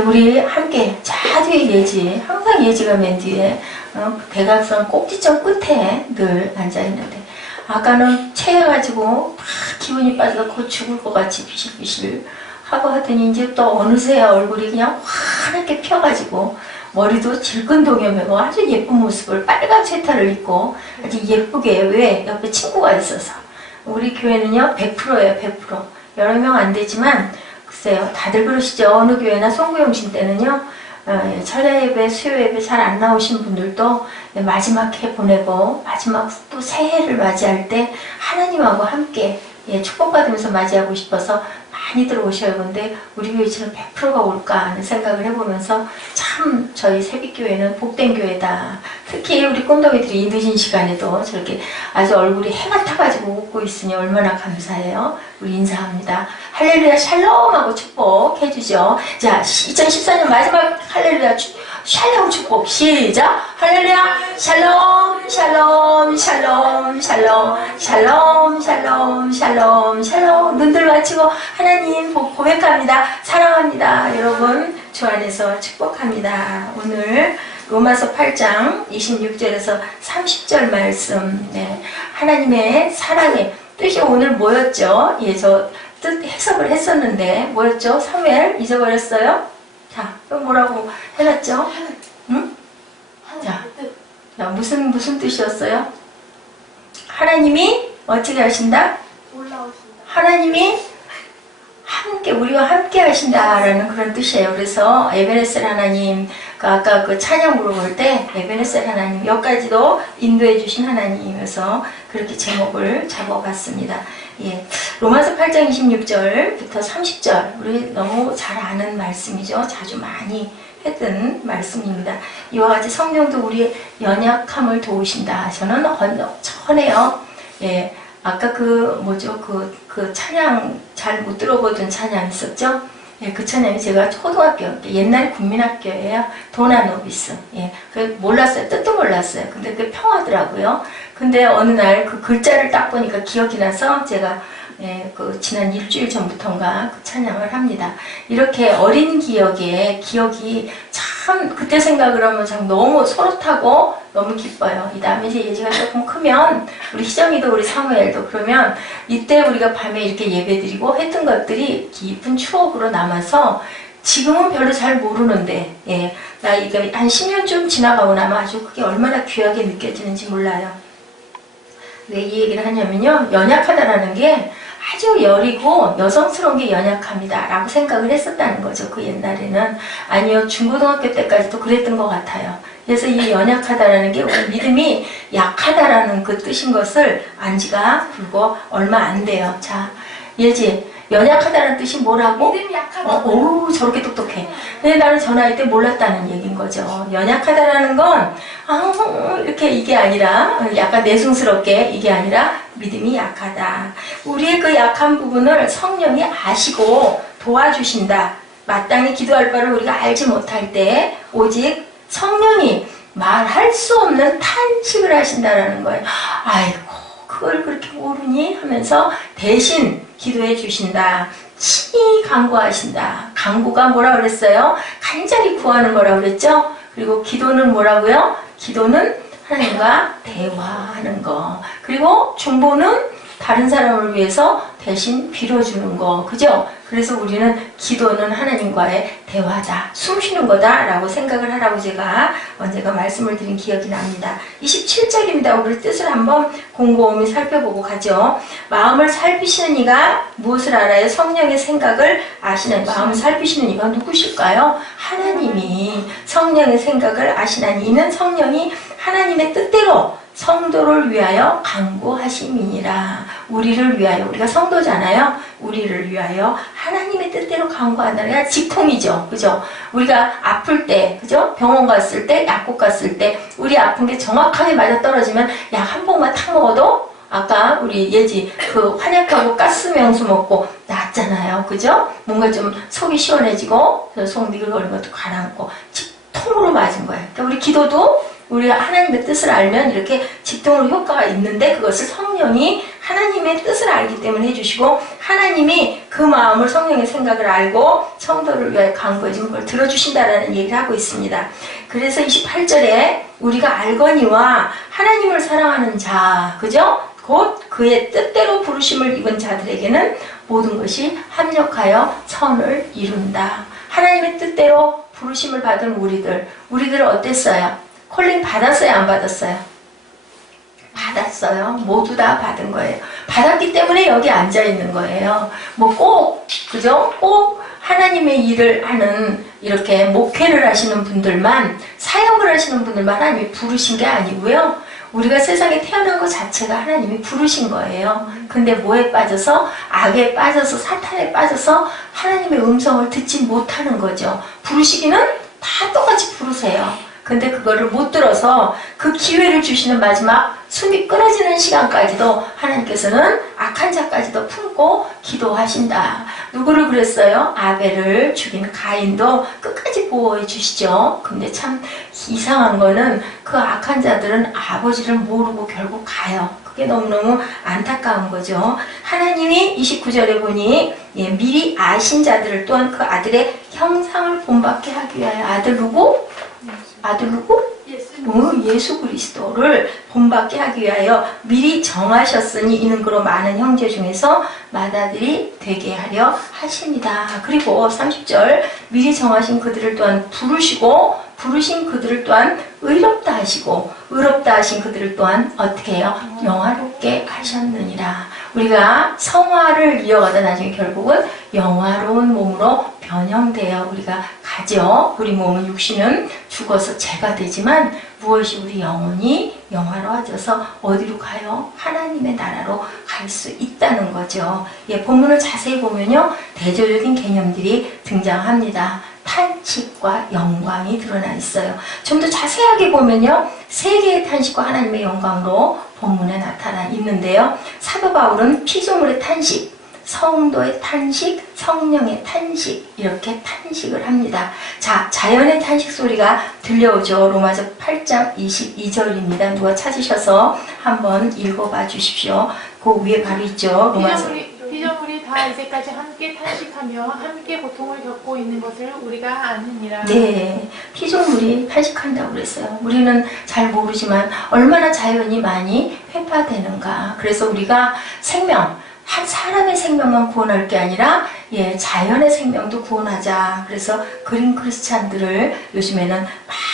우리 함께 자 뒤에 예지, 항상 예지가 맨 뒤에 대각선 꼭지점 끝에 늘 앉아있는데 아까는 체해가지고 막 기분이 빠져서 죽을 것 같이 비실비실 하고 하더니 이제 또 어느새야 얼굴이 그냥 환하게 펴가지고 머리도 질끈동여매고 아주 예쁜 모습을 빨간 쇠타를 입고 아주 예쁘게 왜 옆에 친구가 있어서 우리 교회는요 100%예요 100%. 여러 명 안 되지만 글쎄요 다들 그러시죠. 어느 교회나 송구영신 때는요 철야 예배, 수요 예배 잘 안 나오신 분들도 마지막 해 보내고 마지막 또 새해를 맞이할 때 하나님하고 함께 축복받으면서 맞이하고 싶어서 많이들 오셔요. 근데 우리 교회처럼 100%가 올까 하는 생각을 해보면서 참 저희 새빛교회는 복된 교회다. 특히 우리 꼼동이들이 이 늦은 시간에도 저렇게 아주 얼굴이 해가 타가지고 웃고 있으니 얼마나 감사해요. 우리 인사합니다. 할렐루야 샬롬하고 축복해주죠. 자 2014년 마지막 할렐루야 샬롬 축복 시작. 할렐루야 샬롬 샬롬 샬롬 샬롬 샬롬 샬롬 샬롬 샬롬 눈들 맞추고 하나님 고백합니다. 사랑합니다. 여러분 주 안에서 축복합니다. 오늘 로마서 8장 26절에서 30절 말씀 하나님의 사랑의 뜻이 오늘 뭐였죠? 저 뜻 해석을 했었는데 뭐였죠? 사무엘 잊어버렸어요? 자, 또 뭐라고 해놨죠? 응? 자, 무슨 뜻이었어요? 하나님이 어떻게 하신다? 올라오신다. 하나님이 함께 우리와 함께 하신다라는 그런 뜻이에요. 그래서 에베네셀 하나님, 아까 그 찬양 물어볼 때 에베네셀 하나님 여기까지도 인도해 주신 하나님이어서 그렇게 제목을 잡아봤습니다. 로마서 8장 26절부터 30절 우리 너무 잘 아는 말씀이죠. 자주 많이 했던 말씀입니다. 이와 같이 성령도 우리의 연약함을 도우신다. 저는 전에요. 아까 그 찬양 잘 못 들어보던 찬양 있었죠? 그 찬양이 제가 초등학교, 옛날 국민학교예요. 도나노비스. 몰랐어요. 뜻도 몰랐어요. 근데 그게 평하더라고요. 근데 어느 날 그 글자를 딱 보니까 기억이 나서 제가 그 지난 일주일 전부터인가 그 찬양을 합니다. 이렇게 어린 기억이 참 그때 생각을 하면 참 너무 소릇하고 너무 기뻐요. 이 다음에 이제 예지가 조금 크면 우리 희정이도 우리 사무엘도 그러면 이때 우리가 밤에 이렇게 예배드리고 했던 것들이 깊은 추억으로 남아서 지금은 별로 잘 모르는데 나 이거 한 10년쯤 지나가고 나면 아주 그게 얼마나 귀하게 느껴지는지 몰라요. 왜 이 얘기를 하냐면요. 연약하다라는 게 아주 여리고 여성스러운 게 연약합니다 라고 생각을 했었다는 거죠. 그 옛날에는. 아니요. 중고등학교 때까지도 그랬던 것 같아요. 그래서 이 연약하다라는 게 우리 믿음이 약하다라는 그 뜻인 것을 안 지가 불고 얼마 안 돼요. 자, 예지. 연약하다는 뜻이 뭐라고? 믿음이 약하다. 오, 저렇게 똑똑해. 근데 나는 저 나이 때 몰랐다는 얘기인 거죠. 연약하다라는 건, 이렇게 이게 아니라, 약간 내숭스럽게 이게 아니라 믿음이 약하다. 우리의 그 약한 부분을 성령이 아시고 도와주신다. 마땅히 기도할 바를 우리가 알지 못할 때, 오직 성령이 말할 수 없는 탄식을 하신다라는 거예요. 아이고, 그걸 그렇게 모르니? 하면서 대신 기도해 주신다. 친히 간구하신다. 간구가 뭐라 그랬어요? 간절히 구하는 거라 그랬죠? 그리고 기도는 뭐라고요? 기도는 하나님과 대화하는 거. 그리고 중보는 다른 사람을 위해서 대신 빌어주는 거. 그죠? 그래서 우리는 기도는 하나님과의 대화다. 숨 쉬는 거다. 라고 생각을 하라고 제가 언제가 말씀을 드린 기억이 납니다. 27절입니다. 우리 뜻을 한번 곰곰이 살펴보고 가죠. 마음을 살피시는 이가 무엇을 알아요? 성령의 생각을 아시는 마음을 살피시는 이가 누구실까요? 하나님이 성령의 생각을 아시나니 이는 성령이 하나님의 뜻대로 성도를 위하여 간구하심이니라. 우리를 위하여, 우리가 성도잖아요. 우리를 위하여 하나님의 뜻대로 간구한다는 직통이죠. 그죠? 우리가 아플 때, 그죠? 병원 갔을 때, 약국 갔을 때, 우리 아픈 게 정확하게 맞아 떨어지면 약 한 봉만 탁 먹어도 아까 우리 예지 그 한약하고 가스 명수 먹고 낫잖아요. 그죠? 뭔가 좀 속이 시원해지고 속 니글거리는 것도 가라앉고 통으로 맞은 거예요. 그러니까 우리 기도도 우리가 하나님의 뜻을 알면 이렇게 직통으로 효과가 있는데 그것을 성령이 하나님의 뜻을 알기 때문에 해주시고 하나님이 그 마음을 성령의 생각을 알고 성도를 위해 간구해주는 걸 들어주신다라는 얘기를 하고 있습니다. 그래서 28절에 우리가 알거니와 하나님을 사랑하는 자, 그죠? 곧 그의 뜻대로 부르심을 입은 자들에게는 모든 것이 합력하여 선을 이룬다. 하나님의 뜻대로 부르심을 받은 우리들은 어땠어요? 콜링 받았어요? 안 받았어요? 받았어요. 모두 다 받은 거예요. 받았기 때문에 여기 앉아 있는 거예요. 그죠? 꼭 하나님의 일을 하는 이렇게 목회를 하시는 분들만, 사역을 하시는 분들만 하나님이 부르신 게 아니고요. 우리가 세상에 태어난 것 자체가 하나님이 부르신 거예요. 근데 뭐에 빠져서? 악에 빠져서, 사탄에 빠져서 하나님의 음성을 듣지 못하는 거죠. 부르시기는 다 똑같이 부르세요. 근데 그거를 못 들어서 그 기회를 주시는 마지막 숨이 끊어지는 시간까지도 하나님께서는 악한 자까지도 품고 기도하신다. 누구를 그랬어요? 아벨을 죽인 가인도 끝까지 보호해 주시죠. 근데 참 이상한 거는 그 악한 자들은 아버지를 모르고 결국 가요. 그게 너무너무 안타까운 거죠. 하나님이 29절에 보니 미리 아신 자들을 또한 그 아들의 형상을 본받게 하기 위하여 아들 누구? 예수 그리스도를 본받게 하기 위하여 미리 정하셨으니 이는 그로 많은 형제 중에서 맏아들이 되게 하려 하십니다. 그리고 30절 미리 정하신 그들을 또한 부르시고 부르신 그들을 또한 의롭다 하시고 의롭다 하신 그들을 또한 어떻게 해요? 영화롭게 하셨느니라. 우리가 성화를 이어가다 나중에 결국은 영화로운 몸으로 변형되어 우리가 가죠. 우리 몸은 육신은 죽어서 죄가 되지만 무엇이 우리 영혼이 영화로워져서 어디로 가요? 하나님의 나라로 갈 수 있다는 거죠. 본문을 자세히 보면요. 대조적인 개념들이 등장합니다. 탄식과 영광이 드러나 있어요. 좀 더 자세하게 보면요. 세 개의 탄식과 하나님의 영광으로 본문에 나타나 있는데요. 사도 바울은 피조물의 탄식, 성도의 탄식, 성령의 탄식 이렇게 탄식을 합니다. 자, 자연의 탄식 소리가 들려오죠. 로마서 8장 22절입니다. 누가 찾으셔서 한번 읽어봐 주십시오. 그 위에 바로 있죠. 로마서. 피조물이 다 이제까지 함께 탄식하며 함께 고통을 겪고 있는 것을 우리가 아느니라. 네, 피조물이 탄식한다고 그랬어요. 우리는 잘 모르지만 얼마나 자연이 많이 회파되는가. 그래서 우리가 생명, 한 사람의 생명만 구원할 게 아니라 자연의 생명도 구원하자. 그래서 그린 크리스찬들을 요즘에는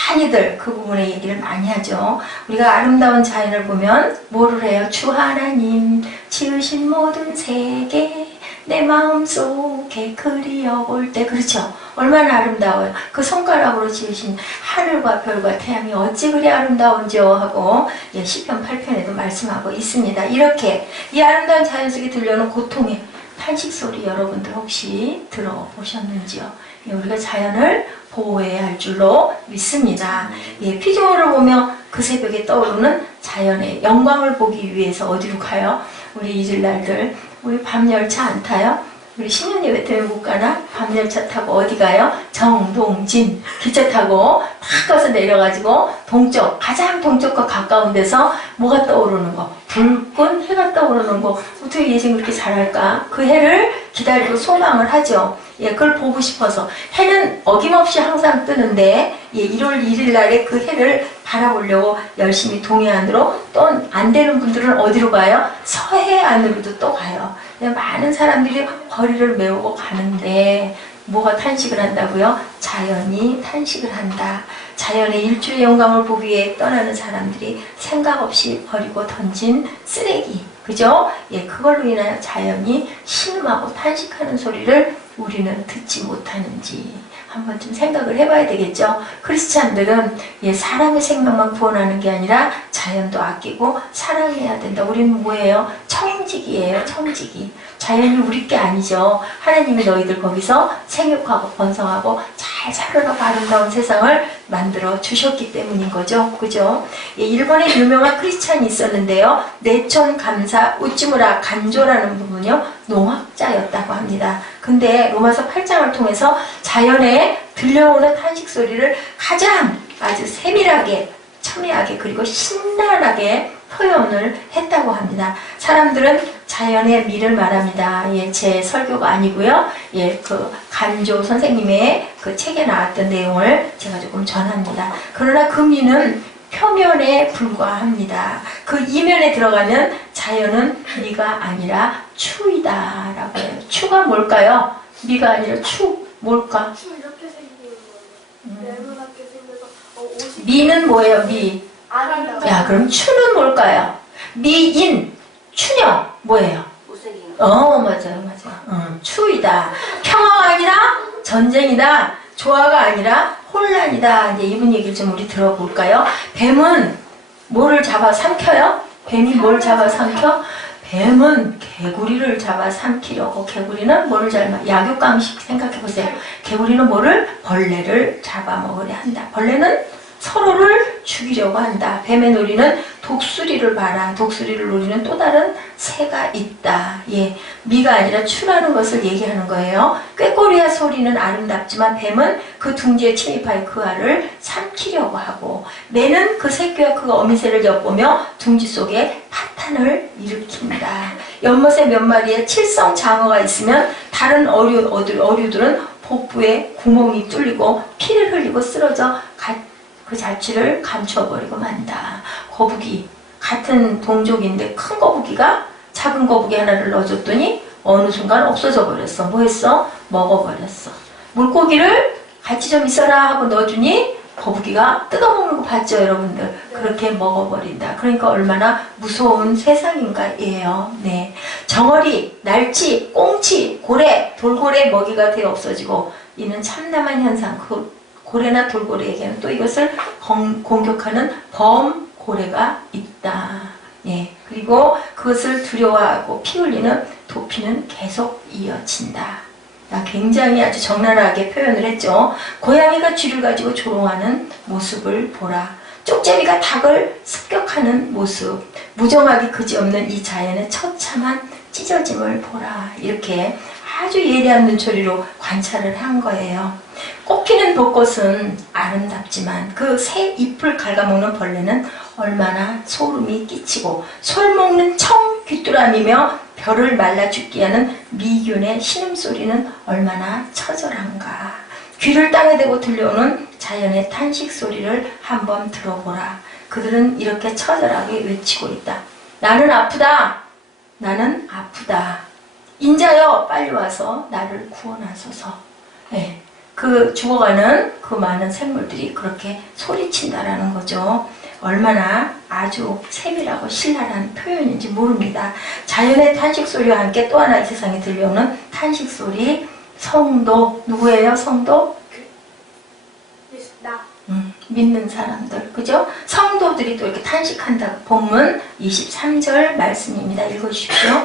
많이들 그 부분의 얘기를 많이 하죠. 우리가 아름다운 자연을 보면 뭐를 해요? 주 하나님 지으신 모든 세계 내 마음속에 그리워볼 때, 그렇죠? 얼마나 아름다워요. 그 손가락으로 지으신 하늘과 별과 태양이 어찌 그리 아름다운지요 하고 시편 8편에도 말씀하고 있습니다. 이렇게 이 아름다운 자연 속에 들려오는 고통의 탄식 소리 여러분들 혹시 들어보셨는지요? 우리가 자연을 보호해야 할 줄로 믿습니다. 피조물을 보며 그 새벽에 떠오르는 자연의 영광을 보기 위해서 어디로 가요? 우리 이슬날들 우리 밤열차 안 타요? 우리 신년예배 때문에 못 가나? 밤열차 타고 어디 가요? 정동진 기차 타고 탁 가서 내려가지고 동쪽, 가장 동쪽과 가까운 데서 뭐가 떠오르는 거? 붉은 해가 떠오르는 거. 어떻게 예수님 그렇게 잘할까? 그 해를 기다리고 소망을 하죠. 그걸 보고 싶어서. 해는 어김없이 항상 뜨는데 1월 1일 날에 그 해를 바라보려고 열심히 동해안으로, 또 안 되는 분들은 어디로 가요? 서해안으로도 또 가요. 많은 사람들이 거리를 메우고 가는데 뭐가 탄식을 한다고요? 자연이 탄식을 한다. 자연의 일주의 영광을 보기 위해 떠나는 사람들이 생각 없이 버리고 던진 쓰레기, 그죠? 그걸로 인하여 자연이 신음하고 탄식하는 소리를 우리는 듣지 못하는지 한번 좀 생각을 해봐야 되겠죠. 크리스찬들은 사람의 생명만 구원하는 게 아니라 자연도 아끼고 사랑해야 된다. 우리는 뭐예요? 청지기예요. 청지기. 자연이 우리 게 아니죠. 하나님이 너희들 거기서 생육하고 번성하고 잘 살아가고 아름다운 세상을 만들어 주셨기 때문인 거죠. 그죠? 일본에 유명한 크리스찬이 있었는데요. 내촌 감사 우찌무라 간조라는 분은요, 농학자였다고 합니다. 근데 로마서 8장을 통해서 자연에 들려오는 탄식 소리를 가장 아주 세밀하게 첨예하게 그리고 신랄하게 표현을 했다고 합니다. 사람들은 자연의 미를 말합니다. 예, 제 설교가 아니고요. 예, 그 간조 선생님의 그 책에 나왔던 내용을 제가 조금 전합니다. 그러나 그 미는 표면에 불과합니다. 그 이면에 들어가면 자연은 미가 아니라 추이다라고 해요. 추가 뭘까요? 미가 아니라 추 뭘까? 추 이렇게 생긴 거예요. 네모나게 생겨서 옷이 미는 뭐예요? 미. 아름다워. 야, 그럼 추는 뭘까요? 미인, 추녀 뭐예요? 못생긴 맞아요. 추이다. 평화가 아니라 전쟁이다. 조화가 아니라 혼란이다. 이제 이분 얘기를 좀 우리 들어볼까요? 뱀은 뭐를 잡아 삼켜요? 뱀이 뭘 잡아 삼켜? 뱀은 개구리를 잡아 삼키려고. 개구리는 뭐를 약육강식 생각해보세요. 개구리는 뭐를? 벌레를 잡아먹으려 한다. 벌레는 서로를 죽이려고 한다. 뱀의 놀이는 독수리를 봐라. 독수리를 노리는 또 다른 새가 있다. 예, 미가 아니라 추라는 것을 얘기하는 거예요. 꾀꼬리와 소리는 아름답지만 뱀은 그 둥지에 침입하여 그 알을 삼키려고 하고, 매는 그 새끼와 그 어미새를 엿보며 둥지 속에 파탄을 일으킵니다. 연못에 몇 마리의 칠성 장어가 있으면 다른 어류들은 복부에 구멍이 뚫리고 피를 흘리고 쓰러져 그 자취를 감춰버리고 만다. 거북이 같은 동족인데 큰 거북이가 작은 거북이 하나를 넣어줬더니 어느 순간 없어져 버렸어. 뭐 했어? 먹어버렸어. 물고기를 같이 좀 있어라 하고 넣어주니 거북이가 뜯어먹는 거 봤죠, 여러분들? 그렇게 먹어버린다. 그러니까 얼마나 무서운 세상인가예요. 네, 정어리, 날치, 꽁치, 고래, 돌고래 먹이가 되어 없어지고, 이는 참담한 현상. 그 고래나 돌고래에게는 또 이것을 공격하는 범고래가 있다. 예, 그리고 그것을 두려워하고 피 흘리는 도피는 계속 이어진다. 굉장히 아주 적나라하게 표현을 했죠. 고양이가 쥐를 가지고 조롱하는 모습을 보라. 쪽제비가 닭을 습격하는 모습. 무정하기 그지없는 이 자연의 처참한 찢어짐을 보라. 이렇게 아주 예리한 눈초리로 관찰을 한 거예요. 꽃피는 벚꽃은 아름답지만 그 새 잎을 갉아먹는 벌레는 얼마나 소름이 끼치고, 솔 먹는 청 귀뚜라미며 별을 말라 죽게 하는 미균의 신음소리는 얼마나 처절한가. 귀를 땅에 대고 들려오는 자연의 탄식 소리를 한번 들어보라. 그들은 이렇게 처절하게 외치고 있다. 나는 아프다. 나는 아프다. 인자여 빨리 와서 나를 구원하소서. 네, 그 죽어가는 그 많은 생물들이 그렇게 소리친다라는 거죠. 얼마나 아주 세밀하고 신랄한 표현인지 모릅니다. 자연의 탄식 소리와 함께 또 하나 이 세상에 들려오는 탄식 소리. 성도. 누구예요? 성도? 나. 믿는 사람들, 그죠? 성도들이 또 이렇게 탄식한다. 본문 23절 말씀입니다. 읽어주십시오.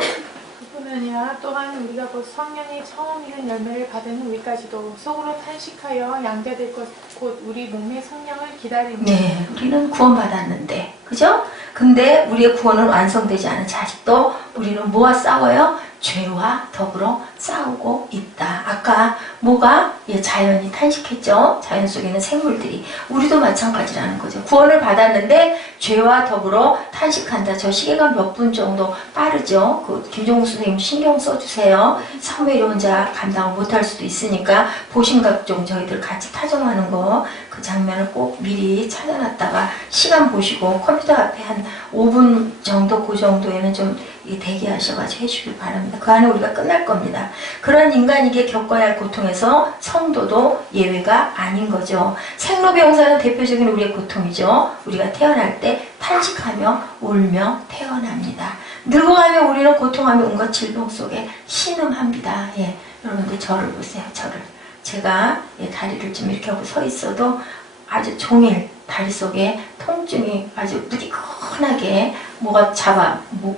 그뿐아니라 또한 우리가 곧 성령의 처음 익은 열매를 받은 우리까지도 속으로 탄식하여 양자될 것 곧 우리 몸의 성령을 기다립니다. 네, 우리는 구원받았는데, 그죠? 근데 우리의 구원은 완성되지 않은 아직도 우리는 뭐와 싸워요? 죄와 더불어 싸우고 있다. 아까 뭐가? 예, 자연이 탄식했죠. 자연 속에 있는 생물들이. 우리도 마찬가지라는 거죠. 구원을 받았는데 죄와 더불어 탄식한다. 저 시계가 몇 분 정도 빠르죠. 그 김종국 선생님 신경 써주세요. 사무엘이 혼자 감당을 못할 수도 있으니까 보신각종 저희들 같이 타정하는 거, 그 장면을 꼭 미리 찾아놨다가 시간 보시고 컴퓨터 앞에 한 5분 정도, 그 정도에는 좀 대기하셔가지고 해주길 바랍니다. 그 안에 우리가 끝날 겁니다. 그런 인간에게 겪어야 할 고통에서 성도도 예외가 아닌 거죠. 생로병사는 대표적인 우리의 고통이죠. 우리가 태어날 때 탄식하며 울며 태어납니다. 늙어가며 우리는 고통하며 온갖 질병 속에 신음합니다. 예, 여러분들 저를 보세요. 저를. 제가 다리를 좀 이렇게 하고 서 있어도 아주 종일 다리 속에 통증이 아주 무디근하게 뭐가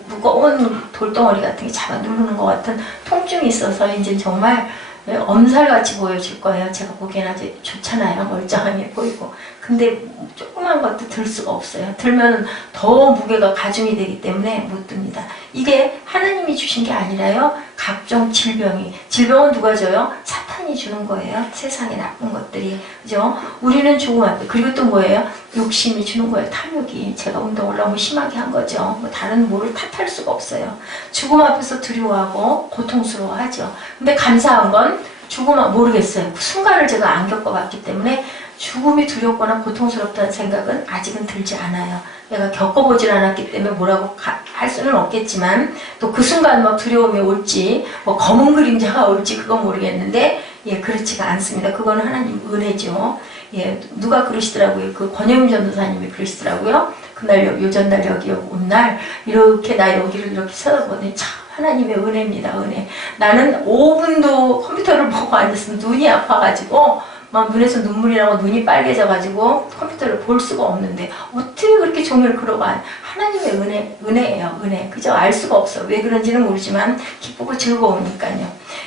무거운 돌덩어리 같은 게 잡아 누르는 것 같은 통증이 있어서 이제 정말 엄살같이 보여질 거예요. 제가 보기엔 아주 좋잖아요. 멀쩡하게 보이고. 근데 조그만 것도 들 수가 없어요. 들면 더 무게가 가중이 되기 때문에 못 듭니다. 이게 하나님이 주신 게 아니라요. 각종 질병은 누가 줘요? 사탄이 주는 거예요. 세상에 나쁜 것들이. 그죠? 우리는 죽으면 그리고 또 뭐예요? 욕심이 주는 거예요. 탐욕이. 제가 운동을 너무 심하게 한 거죠. 뭐 다른 뭐를 탓할 수가 없어요. 죽음 앞에서 두려워하고 고통스러워하죠. 근데 감사한 건 죽으면 모르겠어요. 그 순간을 제가 안 겪어봤기 때문에 죽음이 두렵거나 고통스럽다는 생각은 아직은 들지 않아요. 내가 겪어보질 않았기 때문에 뭐라고 할 수는 없겠지만 또 그 순간 막 두려움이 올지 뭐 검은 그림자가 올지 그건 모르겠는데 예 그렇지가 않습니다. 그건 하나님 은혜죠. 예 누가 그러시더라고요. 그 권영임 전도사님이 그러시더라고요. 그날 요전날 여기 온 날 이렇게 나 여기를 이렇게 세워보니 참 하나님의 은혜입니다. 은혜. 나는 5분도 컴퓨터를 보고 앉았으면 눈이 아파가지고 막 눈에서 눈물이 나고 눈이 빨개져가지고 컴퓨터를 볼 수가 없는데 어떻게 그렇게 종일 그러고 하나님의 은혜예요. 은혜. 그죠? 알 수가 없어. 왜 그런지는 모르지만 기쁘고 즐거우니까요.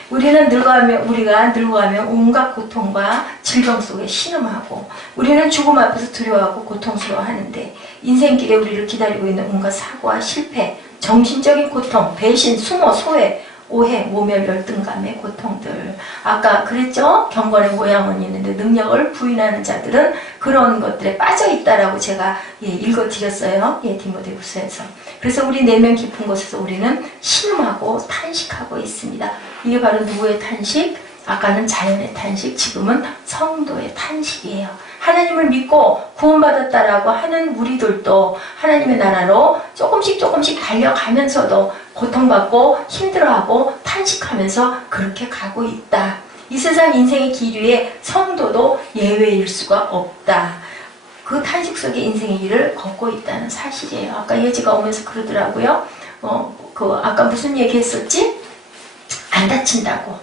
우리가 늙어가면 온갖 고통과 질병 속에 신음하고 우리는 죽음 앞에서 두려워하고 고통스러워하는데 인생길에 우리를 기다리고 있는 온갖 사고와 실패, 정신적인 고통, 배신, 수모, 소외, 오해, 모멸, 열등감의 고통들. 아까 그랬죠? 경건의 모양은 있는데 능력을 부인하는 자들은 그런 것들에 빠져있다라고 제가 읽어드렸어요. 디모데후서에서. 그래서 우리 내면 깊은 곳에서 우리는 신음하고 탄식하고 있습니다. 이게 바로 누구의 탄식? 아까는 자연의 탄식, 지금은 성도의 탄식이에요. 하나님을 믿고 구원받았다라고 하는 우리들도 하나님의 나라로 조금씩 달려가면서도 고통받고 힘들어하고 탄식하면서 그렇게 가고 있다. 이 세상 인생의 길 위에 성도도 예외일 수가 없다. 그 탄식 속에 인생의 길을 걷고 있다는 사실이에요. 아까 예지가 오면서 그러더라고요. 아까 무슨 얘기 했었지? 안 다친다고.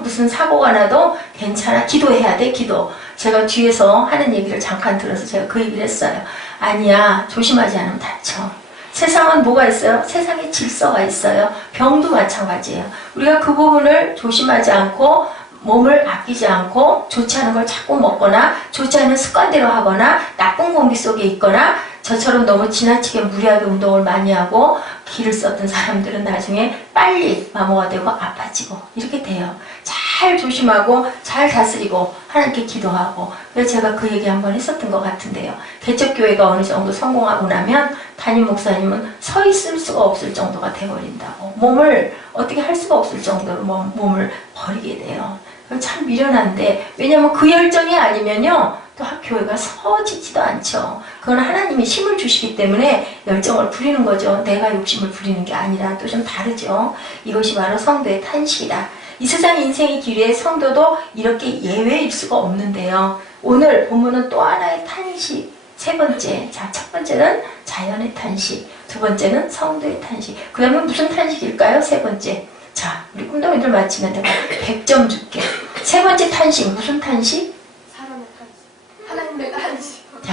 무슨 사고가 나도 괜찮아. 기도해야 돼, 기도. 제가 뒤에서 하는 얘기를 잠깐 들어서 제가 그 얘기를 했어요. 아니야, 조심하지 않으면 다쳐. 세상은 뭐가 있어요? 세상에 질서가 있어요. 병도 마찬가지예요. 우리가 그 부분을 조심하지 않고 몸을 아끼지 않고 좋지 않은 걸 자꾸 먹거나 좋지 않은 습관대로 하거나 나쁜 공기 속에 있거나 저처럼 너무 지나치게 무리하게 운동을 많이 하고 기를 썼던 사람들은 나중에 빨리 마모가 되고 아파지고 이렇게 돼요. 잘 조심하고 잘 다스리고 하나님께 기도하고. 그래서 제가 그 얘기 한번 했었던 것 같은데요. 개척교회가 어느 정도 성공하고 나면 담임 목사님은 서 있을 수가 없을 정도가 돼버린다고. 몸을 어떻게 할 수가 없을 정도로 몸을 버리게 돼요. 참 미련한데 왜냐면 그 열정이 아니면요 또 교회가 서지지도 않죠. 그건 하나님이 힘을 주시기 때문에 열정을 부리는 거죠. 내가 욕심을 부리는 게 아니라 또 좀 다르죠. 이것이 바로 성도의 탄식이다. 이 세상 인생의 길에 성도도 이렇게 예외일 수가 없는데요. 오늘 본문은 또 하나의 탄식. 세 번째, 첫 번째는 자연의 탄식, 두 번째는 성도의 탄식. 그 다음에 무슨 탄식일까요? 세 번째. 자, 우리 꿈덩이들 마치면 내가 100점 줄게. 세 번째 탄식, 무슨 탄식? 사람의 탄식. 하나님의 탄식. 자,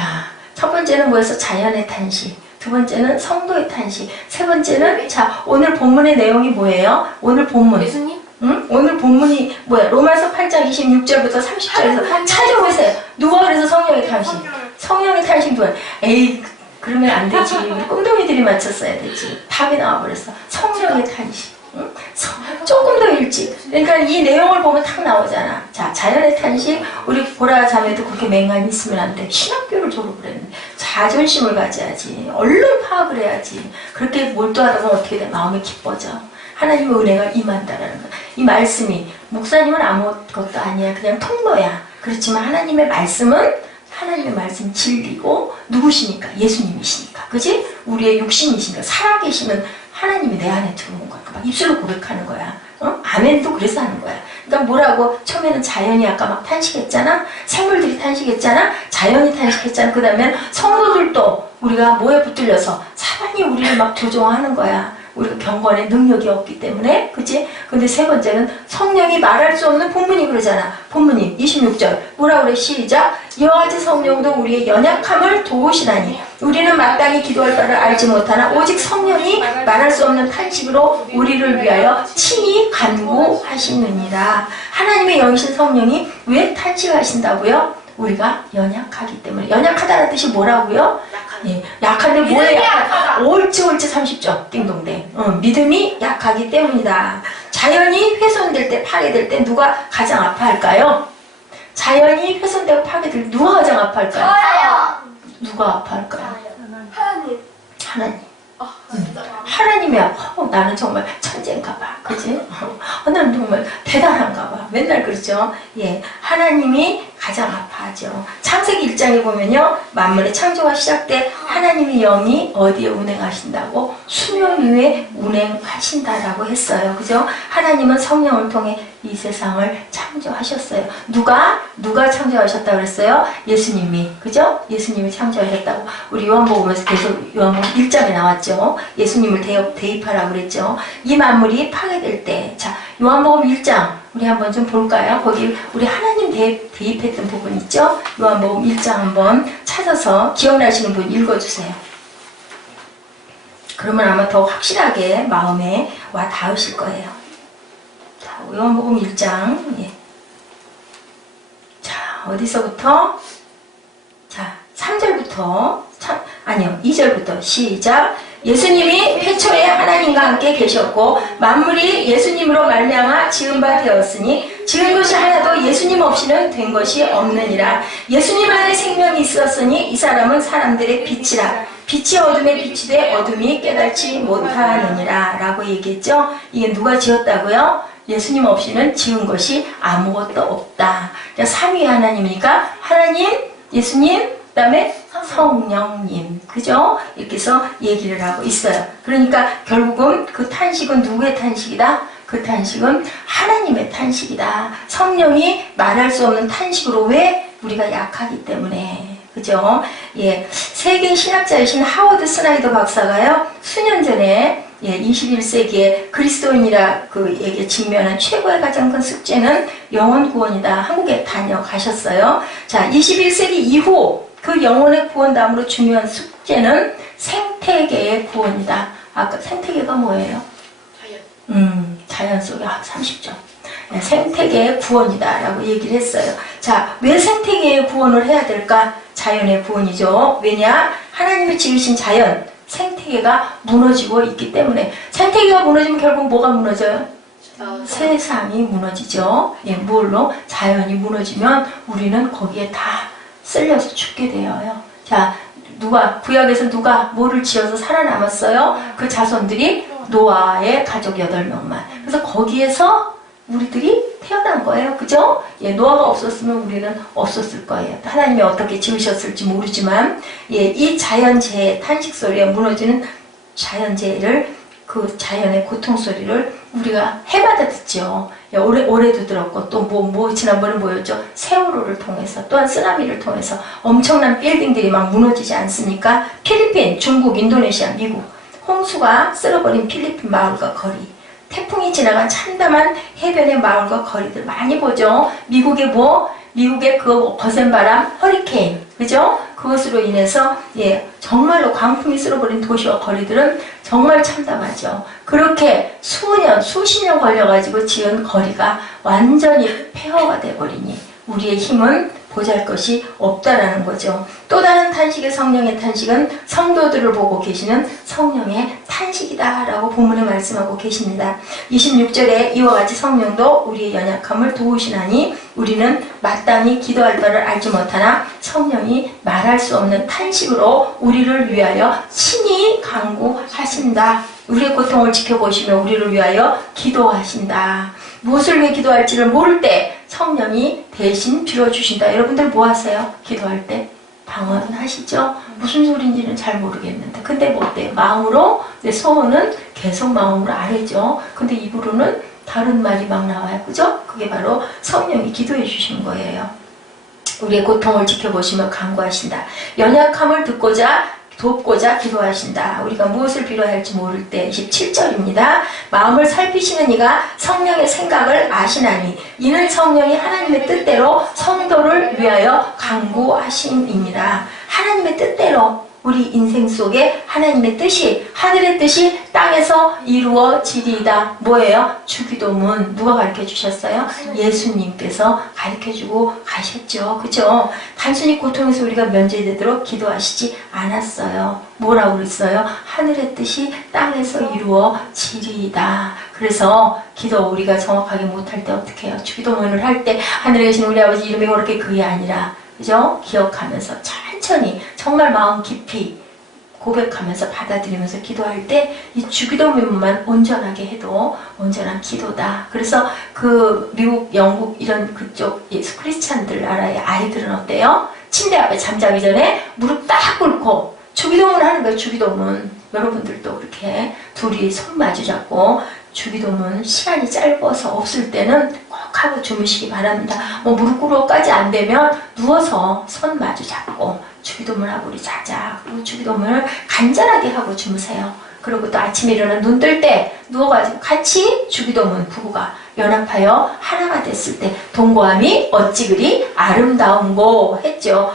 첫 번째는 뭐였어? 자연의 탄식. 두 번째는 성도의 탄식. 세 번째는, 자, 오늘 본문의 내용이 뭐예요? 오늘 본문. 예수님? 응? 오늘 본문이 뭐야? 로마서 8장 26절부터 30절에서 찾아보세요. 누가 그래서 성령의 탄식? 성령의 탄식 누가? 에이, 그러면 안 되지. 꿈덩이들이 맞췄어야 되지. 답이 나와버렸어. 성령의 탄식. 응? 조금 더 일찍. 그러니까 이 내용을 보면 딱 나오잖아. 자, 자연의 탄식. 우리 보라 자매도 그렇게 맹간히 있으면 안 돼. 신학교를 졸업을 했는데 자존심을 가져야지. 얼른 파악을 해야지. 그렇게 몰두하다 보면 어떻게 돼? 마음이 기뻐져. 하나님의 은혜가 임한다라는 거. 이 말씀이 목사님은 아무것도 아니야. 그냥 통로야. 그렇지만 하나님의 말씀은 하나님의 말씀 진리고 누구시니까? 예수님이시니까. 그지? 우리의 육신이시니까. 살아계시는 하나님이 내 안에 들어온 거야. 막 입술로 고백하는 거야. 아멘도 그래서 하는 거야. 그러니까 뭐라고? 처음에는 자연이 아까 막 탄식했잖아. 생물들이 탄식했잖아. 자연이 탄식했잖아. 그 다음에 성도들도 우리가 뭐에 붙들려서 사단이 우리를 막 조종하는 거야. 우리가 경건의 능력이 없기 때문에. 그치? 근데 세 번째는 성령이 말할 수 없는 본문이 그러잖아. 본문이 26절 뭐라 그래? 시작. 이와 같이 성령도 우리의 연약함을 도우시나니 우리는 마땅히 기도할 바를 알지 못하나 오직 성령이 말할 수 없는 탄식으로 우리를 위하여 친히 간구하시느니라. 하나님의 영이신 성령이 왜 탄식하신다고요? 우리가 연약하기 때문에. 연약하다는 뜻이 뭐라고요? 예, 약한데 뭐에 약하다? 옳지 30점 띵동댕. 믿음이 약하기 때문이다. 자, 자연이 훼손될 때, 파괴될 때 누가 가장 아파할까요? 자연이 훼손되고 파괴될 때 누가 가장 아파할까요? 저요. 누가 아파할까요? 하나님. 하나님. 아 진짜. 하나님이 아파. 나는 정말 천재인가 봐. 그지? 나는 정말 대단한가 봐. 맨날 그러죠. 예. 하나님이 가장 아파하죠. 창세기 1장에 보면요. 만물의 창조가 시작돼 하나님의 영이 어디에 운행하신다고? 수면 위에 운행하신다라고 했어요. 그죠? 하나님은 성령을 통해 이 세상을 창조하셨어요. 누가 창조하셨다고 그랬어요? 예수님이. 그죠? 예수님이 창조하셨다고. 우리 요한복음에서 계속 요한복음 1장에 나왔죠. 예수님을 대입하라고 그랬죠. 이 만물이 파괴될 때. 자, 요한복음 1장. 우리 한번 좀 볼까요? 거기 우리 하나님 대입했던 부분 있죠? 요한복음 1장 한번 찾아서 기억나시는 분 읽어주세요. 그러면 아마 더 확실하게 마음에 와 닿으실 거예요. 자, 요한복음 1장. 예. 자, 어디서부터? 자, 3절부터. 아니요, 2절부터 시작. 예수님이 태초에 하나님과 함께 계셨고 만물이 예수님으로 말미암아 지은 바 되었으니 지은 것이 하나도 예수님 없이는 된 것이 없느니라. 예수님 안에 생명이 있었으니 이 사람은 사람들의 빛이라. 빛이 어둠에 비치되 어둠이 깨닫지 못하느니라 라고 얘기했죠. 이게 누가 지었다고요? 예수님 없이는 지은 것이 아무것도 없다. 삼위 하나님이니까 하나님, 예수님, 그 다음에 성령님. 그죠? 이렇게 해서 얘기를 하고 있어요. 그러니까 결국은 그 탄식은 누구의 탄식이다? 그 탄식은 하나님의 탄식이다. 성령이 말할 수 없는 탄식으로. 왜? 우리가 약하기 때문에. 그죠? 예. 세계 신학자이신 하워드 스나이더 박사가요, 수년 전에 21세기에 그리스도인이라 그에게 직면한 최고의 가장 큰 숙제는 영혼 구원이다. 한국에 다녀가셨어요. 자, 21세기 이후 그 영혼의 구원 다음으로 중요한 숙제는 생태계의 구원이다. 아까 생태계가 뭐예요? 자연 속에 30점. 생태계의 구원이다 라고 얘기를 했어요. 자, 왜 생태계의 구원을 해야 될까? 자연의 구원이죠. 왜냐? 하나님이 지으신 자연, 생태계가 무너지고 있기 때문에. 생태계가 무너지면 결국 뭐가 무너져요? 세상이 무너지죠. 예, 뭘로? 자연이 무너지면 우리는 거기에 다 쓸려서 죽게 되어요. 자, 구약에서 누가 뭐를 지어서 살아남았어요? 그 자손들이 노아의 가족 8명만. 그래서 거기에서 우리들이 태어난 거예요. 그죠? 예, 노아가 없었으면 우리는 없었을 거예요. 하나님이 어떻게 지으셨을지 모르지만, 예, 이 자연재해, 탄식 소리에 무너지는 자연재해를, 그 자연의 고통 소리를 우리가 해마다 듣죠. 예, 올해도 들었고, 또 지난번에 뭐였죠? 세월호를 통해서, 또한 쓰나미를 통해서 엄청난 빌딩들이 막 무너지지 않습니까? 필리핀, 중국, 인도네시아, 미국, 홍수가 쓸어버린 필리핀 마을과 거리, 태풍이 지나간 참담한 해변의 마을과 거리들 많이 보죠. 미국의 그 거센 바람, 허리케인, 그죠? 그것으로 인해서, 예, 정말로 광풍이 쓸어버린 도시와 거리들은 정말 참담하죠. 그렇게 수십 년 걸려가지고 지은 거리가 완전히 폐허가 돼버리니 우리의 힘은 보잘것이 없다라는 거죠. 또 다른 탄식의 성령의 탄식은 성도들을 보고 계시는 성령의 탄식이다라고 본문에 말씀하고 계십니다. 26절에 이와 같이 성령도 우리의 연약함을 도우시나니 우리는 마땅히 기도할 바를 알지 못하나 성령이 말할 수 없는 탄식으로 우리를 위하여 친히 간구하신다. 우리의 고통을 지켜보시며 우리를 위하여 기도하신다. 무엇을 위해 기도할지를 모를 때 성령이 대신 빌어주신다. 여러분들 뭐 하세요? 기도할 때? 방언하시죠? 무슨 소리인지는 잘 모르겠는데. 근데 뭐 어때요? 마음으로, 내 소원은 계속 마음으로 아뢰죠. 근데 입으로는 다른 말이 막 나와요. 그죠? 그게 바로 성령이 기도해 주시는 거예요. 우리의 고통을 지켜보시며 간구하신다. 연약함을 돕고자 기도하신다. 우리가 무엇을 빌어야 할지 모를 때 27절입니다. 마음을 살피시는 이가 성령의 생각을 아시나니 이는 성령이 하나님의 뜻대로 성도를 위하여 간구하심이니라. 하나님의 뜻대로 우리 인생 속에 하나님의 뜻이, 하늘의 뜻이 땅에서 이루어지리이다. 뭐예요? 주기도문. 누가 가르쳐 주셨어요? 예수님께서 가르쳐 주고 가셨죠. 그죠? 단순히 고통에서 우리가 면제되도록 기도하시지 않았어요. 뭐라고 그랬어요? 하늘의 뜻이 땅에서 이루어지리이다. 그래서 기도 우리가 정확하게 못할 때 어떻게 해요? 주기도문을 할 때 하늘에 계신 우리 아버지 이름이 그렇게 그게 아니라 그죠? 기억하면서 천천히 정말 마음 깊이 고백하면서 받아들이면서 기도할 때 이 주기도문만 온전하게 해도 온전한 기도다. 그래서 그 미국, 영국 이런 그쪽 크리스찬들 나라의 아이들은 어때요? 침대 앞에 잠자기 전에 무릎 딱 꿇고 주기도문 하는 거예요. 주기도문. 여러분들도 그렇게 둘이 손 마주 잡고 주기도문 시간이 짧아서 없을 때는 꼭 하고 주무시기 바랍니다. 뭐 무릎 꿇어까지 안 되면 누워서 손 마주 잡고 주기도문 하고 우리 자자. 그리고 주기도문을 간절하게 하고 주무세요. 그리고 또 아침에 일어나 눈 뜰 때 누워가지고 같이 주기도문 부부가 연합하여 하나가 됐을 때 동거함이 어찌 그리 아름다운고 했죠.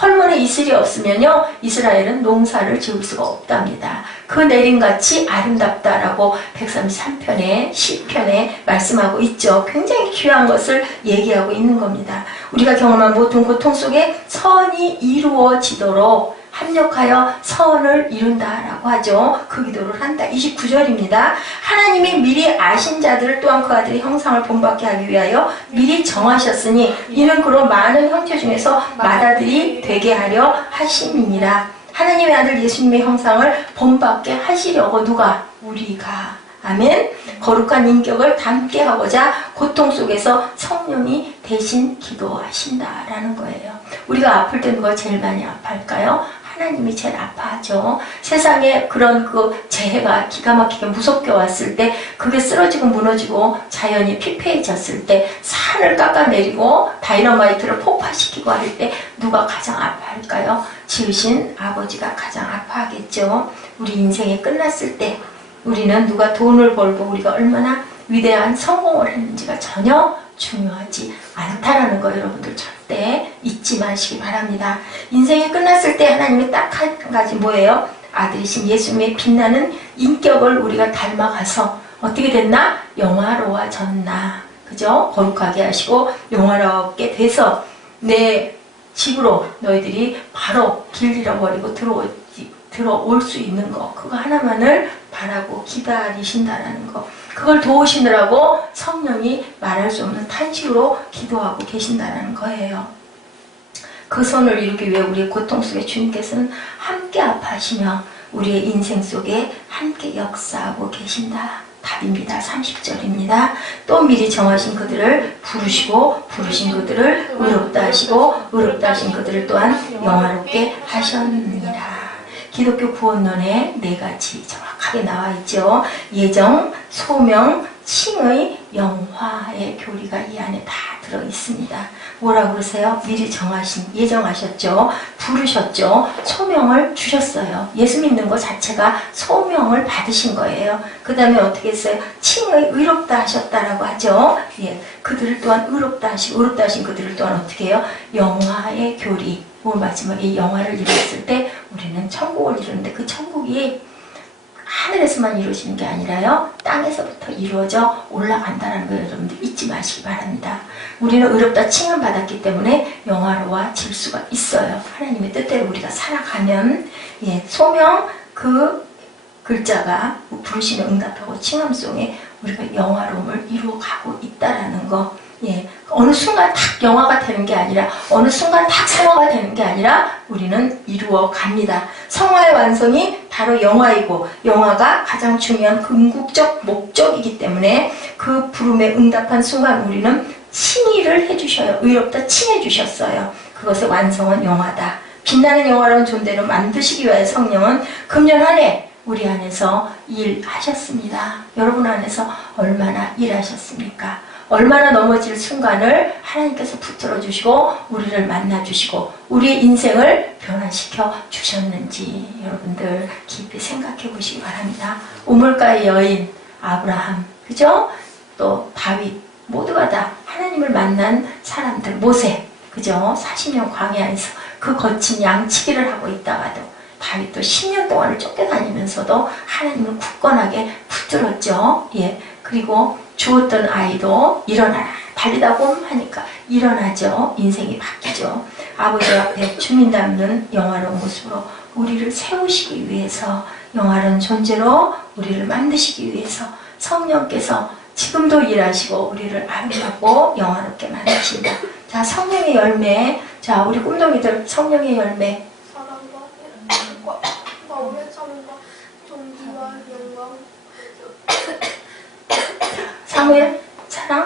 헐몬의 이슬이 없으면요 이스라엘은 농사를 지을 수가 없답니다. 그 내림같이 아름답다라고 133편의 시편에 말씀하고 있죠. 굉장히 귀한 것을 얘기하고 있는 겁니다. 우리가 경험한 모든 고통 속에 선이 이루어지도록 합력하여 선을 이룬다라고 하죠. 그 기도를 한다. 29절입니다. 하나님이 미리 아신 자들을 또한 그 아들의 형상을 본받게 하기 위하여 미리 정하셨으니 이는 그로 많은 형제 중에서 맏아들이 되게 하려 하심이니라. 하나님의 아들 예수님의 형상을 본받게 하시려고 누가? 우리가. 아멘. 거룩한 인격을 담게 하고자 고통 속에서 성령이 대신 기도하신다라는 거예요. 우리가 아플 때 누가 제일 많이 아파할까요? 하나님이 제일 아파하죠. 세상에 그런 그 재해가 기가 막히게 무섭게 왔을 때 그게 쓰러지고 무너지고 자연이 피폐해졌을 때 산을 깎아내리고 다이너마이트를 폭파시키고 할 때 누가 가장 아파할까요? 지으신 아버지가 가장 아파하겠죠. 우리 인생이 끝났을 때 우리는 누가 돈을 벌고 우리가 얼마나 위대한 성공을 했는지가 전혀 중요하지 않다라는 거 여러분들 절대 잊지 마시기 바랍니다. 인생이 끝났을 때 하나님이 딱 한 가지 뭐예요? 아들이신 예수님의 빛나는 인격을 우리가 닮아가서 어떻게 됐나? 영화로워졌나. 그죠? 거룩하게 하시고 영화롭게 돼서 내 집으로 너희들이 바로 길 잃어버리고 들어올 수 있는 거 그거 하나만을 바라고 기다리신다라는 거 그걸 도우시느라고 성령이 말할 수 없는 탄식으로 기도하고 계신다는 거예요. 그 선을 이루기 위해 우리의 고통 속에 주님께서는 함께 아파하시며 우리의 인생 속에 함께 역사하고 계신다. 답입니다. 30절입니다. 또 미리 정하신 그들을 부르시고 부르신 그들을 의롭다 하시고 의롭다 하신 그들을 또한 영화롭게 하셨느니라. 기독교 구원론에 4가지 정확하게 나와 있죠. 예정, 소명, 칭의, 영화의 교리가 이 안에 다 들어 있습니다. 뭐라고 그러세요? 미리 예정하셨죠. 부르셨죠. 소명을 주셨어요. 예수 믿는 것 자체가 소명을 받으신 거예요. 그 다음에 어떻게 했어요? 칭의 의롭다 하셨다라고 하죠. 예, 그들을 또한 의롭다 하신 그들을 또한 어떻게 해요? 영화의 교리. 마지막에 영화를 이뤘을 때 우리는 천국을 이루는데 그 천국이 하늘에서만 이루어지는 게 아니라요 땅에서부터 이루어져 올라간다는 걸 여러분들 잊지 마시기 바랍니다. 우리는 의롭다 칭함 받았기 때문에 영화로워질 수가 있어요. 하나님의 뜻대로 우리가 살아가면 예, 소명 그 글자가 부르시는 응답하고 칭함송에 우리가 영화로움을 이루어가고 있다라는 거. 예, 어느 순간 탁 영화가 되는 게 아니라 어느 순간 탁 성화가 되는 게 아니라 우리는 이루어 갑니다. 성화의 완성이 바로 영화이고 영화가 가장 중요한 궁극적 목적이기 때문에 그 부름에 응답한 순간 우리는 칭의를 해주셔요. 의롭다 칭해 주셨어요. 그것의 완성은 영화다. 빛나는 영화로운 존재를 만드시기 위해 성령은 금년 한 해 우리 안에서 일하셨습니다. 여러분 안에서 얼마나 일하셨습니까? 얼마나 넘어질 순간을 하나님께서 붙들어 주시고 우리를 만나 주시고 우리의 인생을 변화시켜 주셨는지 여러분들 깊이 생각해 보시기 바랍니다. 우물가의 여인 아브라함 그죠? 또 다윗 모두가 다 하나님을 만난 사람들 모세 그죠? 40년 광야에서 그 거친 양치기를 하고 있다가도 다윗도 10년 동안을 쫓겨다니면서도 하나님을 굳건하게 붙들었죠. 예. 그리고 주었던 아이도 일어나라 달리다고 하니까 일어나죠. 인생이 바뀌죠. 아버지 앞에 주민 닮는 영화로운 모습으로 우리를 세우시기 위해서 영화로운 존재로 우리를 만드시기 위해서 성령께서 지금도 일하시고 우리를 아름답고 영화롭게 만드신다. 자, 성령의 열매. 자, 우리 꿈동이들 성령의 열매. 사랑과 뜻과 오래 참음과 존귀와 영광. 사무엘, 사랑.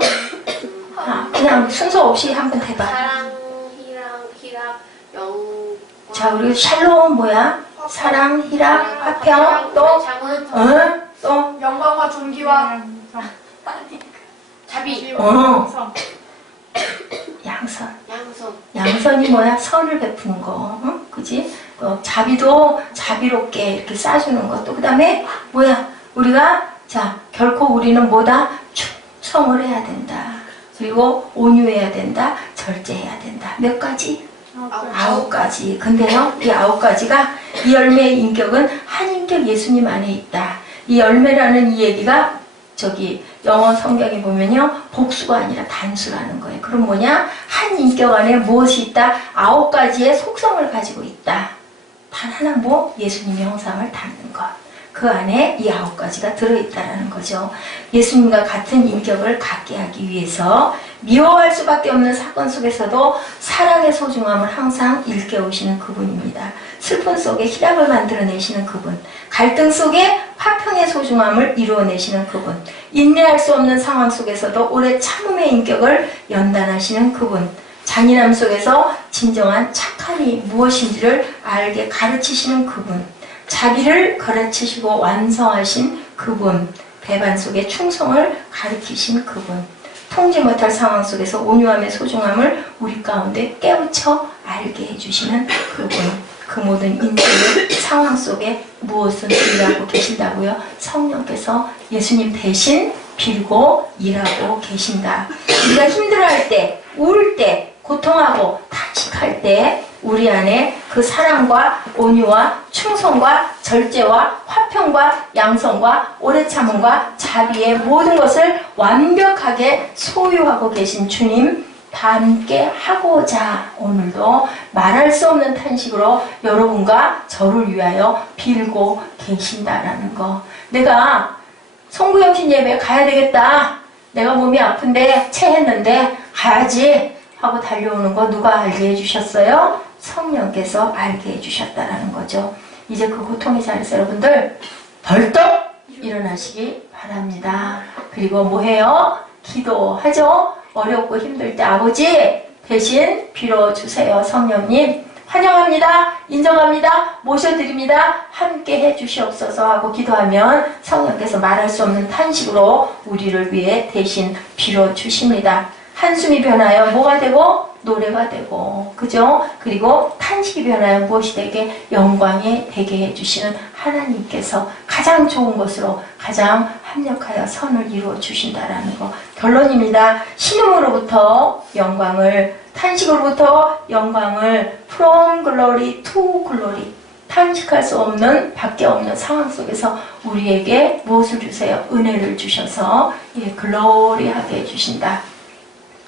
아, 그냥 순서 없이 한번 해봐. 사랑, 희락, 영광. 자, 우리 샬롬 뭐야? 사랑, 희락, 화평, 또, 또, 영광과 존귀와 자비, 양선. 양선. 양선이 뭐야? 선을 베푸는 거. 응? 그지? 자비도 자비롭게 이렇게 싸주는 것. 또 그 다음에 뭐야? 우리가 자, 결코 우리는 뭐다? 충성을 해야 된다. 그리고 온유해야 된다. 절제해야 된다. 몇 가지? 9가지. 근데요, 이 9가지가 이 열매의 인격은 한 인격 예수님 안에 있다. 이 열매라는 이 얘기가 저기 영어 성경에 보면요, 복수가 아니라 단수라는 거예요. 그럼 뭐냐? 한 인격 안에 무엇이 있다? 9가지의 속성을 가지고 있다. 단 하나 뭐? 예수님의 형상을 담는 것. 그 안에 이 9가지가 들어있다라는 거죠. 예수님과 같은 인격을 갖게 하기 위해서 미워할 수밖에 없는 사건 속에서도 사랑의 소중함을 항상 일깨우시는 그분입니다. 슬픔 속에 희락을 만들어내시는 그분, 갈등 속에 화평의 소중함을 이루어내시는 그분, 인내할 수 없는 상황 속에서도 오래 참음의 인격을 연단하시는 그분, 잔인함 속에서 진정한 착함이 무엇인지를 알게 가르치시는 그분, 자비를 가르치시고 완성하신 그분, 배반 속에 충성을 가르치신 그분, 통제 못할 상황 속에서 온유함의 소중함을 우리 가운데 깨우쳐 알게 해주시는 그분, 그 모든 인생의 상황 속에 무엇을 일하고 계신다고요? 성령께서 예수님 대신 빌고 일하고 계신다. 우리가 힘들어할 때, 울 때, 고통하고 탄식할 때 우리 안에 그 사랑과 온유와 충성과 절제와 화평과 양성과 오래 참음과 자비의 모든 것을 완벽하게 소유하고 계신 주님 함께 하고자 오늘도 말할 수 없는 탄식으로 여러분과 저를 위하여 빌고 계신다라는 거. 내가 송구영신 예배 가야 되겠다. 내가 몸이 아픈데 체했는데 가야지 하고 달려오는 거 누가 알게 해주셨어요? 성령께서 알게 해주셨다라는 거죠. 이제 그 고통의 자리에서 여러분들 벌떡 일어나시기 바랍니다. 그리고 뭐해요? 기도하죠. 어렵고 힘들 때 아버지 대신 빌어주세요. 성령님 환영합니다. 인정합니다. 모셔드립니다. 함께 해주시옵소서 하고 기도하면 성령께서 말할 수 없는 탄식으로 우리를 위해 대신 빌어주십니다. 한숨이 변하여 뭐가 되고? 노래가 되고, 그죠? 그리고 탄식이 변하여 무엇이 되게? 영광이 되게 해주시는 하나님께서 가장 좋은 것으로 가장 합력하여 선을 이루어 주신다라는 거. 결론입니다. 신음으로부터 영광을, 탄식으로부터 영광을 from glory to glory. 탄식할 수 없는, 밖에 없는 상황 속에서 우리에게 무엇을 주세요? 은혜를 주셔서 글로리하게 해주신다.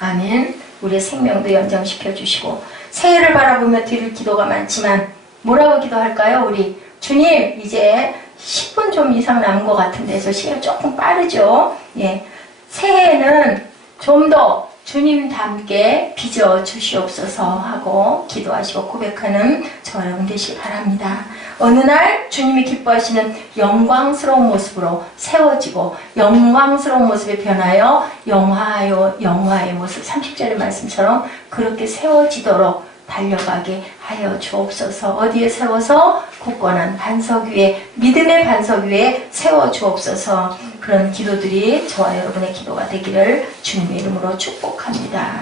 아멘. 우리의 생명도 연장시켜 주시고 새해를 바라보며 드릴 기도가 많지만 뭐라고 기도할까요? 우리 주님 이제 10분 좀 이상 남은 것 같은데 저 시간 조금 빠르죠? 예, 새해에는 좀 더 주님답게 빚어 주시옵소서 하고 기도하시고 고백하는 저 여러분 되시기 바랍니다. 어느 날 주님이 기뻐하시는 영광스러운 모습으로 세워지고 영광스러운 모습에 변하여 영화의 모습 30절의 말씀처럼 그렇게 세워지도록 달려가게 하여 주옵소서. 어디에 세워서? 굳건한 반석 위에, 믿음의 반석 위에 세워 주옵소서. 그런 기도들이 저와 여러분의 기도가 되기를 주님의 이름으로 축복합니다.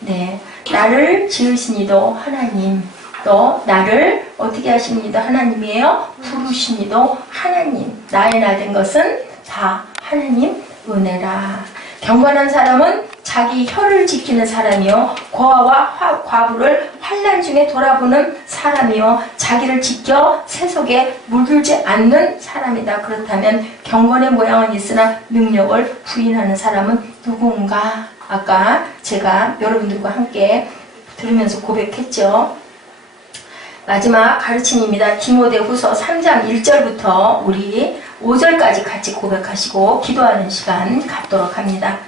네, 나를 지으신 이도 하나님, 또 나를 어떻게 하신 이도 하나님이에요. 부르신 이도 하나님. 나의 나 된 것은 다 하나님 은혜라. 경건한 사람은 자기 혀를 지키는 사람이요, 고아와 과부를 환난 중에 돌아보는 사람이요, 자기를 지켜 세속에 물들지 않는 사람이다. 그렇다면 경건의 모양은 있으나 능력을 부인하는 사람은 누군가? 아까 제가 여러분들과 함께 들으면서 고백했죠. 마지막 가르침입니다. 디모데후서 3장 1절부터 우리 5절까지 같이 고백하시고 기도하는 시간 갖도록 합니다.